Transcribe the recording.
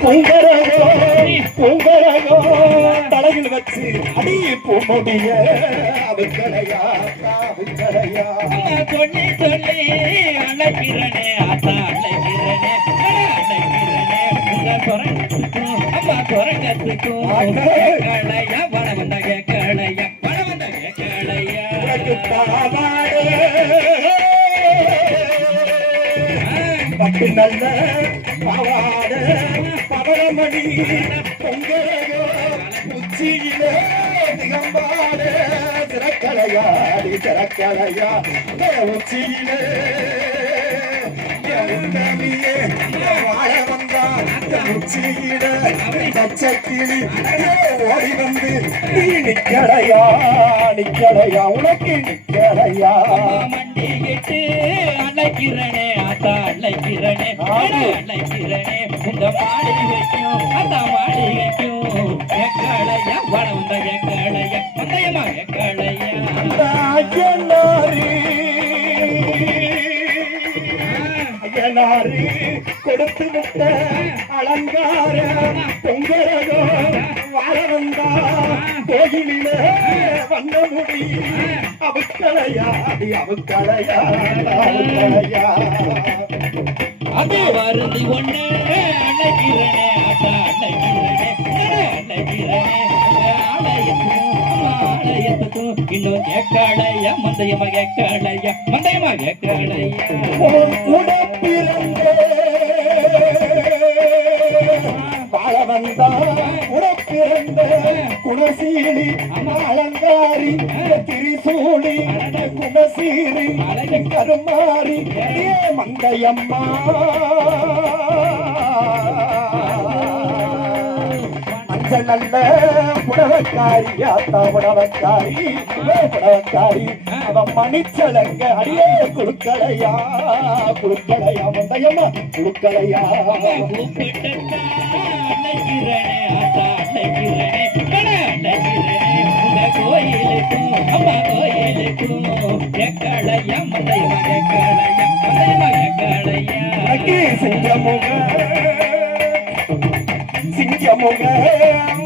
பூங்கரகோ பூங்கரகோ தலையில் வச்சு அடி பூமுடிய அவுக்கலையா அவுக்கலையா சொல்லி சொல்லி அழைக்கிறனே ஆத்தா அழைக்கிறனே அழைக்கிறனே அம்மா குரங்கத்துக்கும் பட்டு நல்ல பாவாட பவளமணி பொங்கலையோ உச்சியிலே திகம்பாட திறக்கலையாடி திறக்கலையா உச்சியிலே வாழ வந்தான் உச்சியில பச்சைக்கிளி ஓடி வந்து நீ நிக்கலையா நிக்கலையா உனக்கு நிக்கலையா? மண்டி மண்டிகிட்டு அழைக்கிறனே ஆத்தா. அழைக்கிறனே அழைக்கிறனே மாடி வைக்கும் அந்த மாடி வைக்கும் எக்களைய வளர்ந்த எக்களைய பந்தயமா எக்களையா ஐயனாரி கொடுத்து விட்ட அலங்கார பொங்கரகோ வாழ வந்தா கோயிலில வந்த முடி அவுக்கலையா அவுக்களையா அவுக்களையா. வருந்தி ஒண்ணு அழைக்கிறனே ஆத்தா அழைக்கிறனே அழைக்கிறனே ஆலயத்துக்கும் இன்னும் எக்களையா வாழ வந்தா உடப்பிறந்த குணசீலி அலங்காரி திரிசூலி குணசீலி மங்கையம்மா நல்ல புடவக்காரி ஆத்தா புடவக்காரி புடவக்காரி அவன் மணிச்சலங்க அடியே குழுக்களையா குழுக்களையா மந்தையம்மா குழுக்களையா கோயிலுக்கும் அம்மா கோயிலுக்கும் எக்களையா மந்தையமா எக்களையா மந்தையமா எக்களையா mujer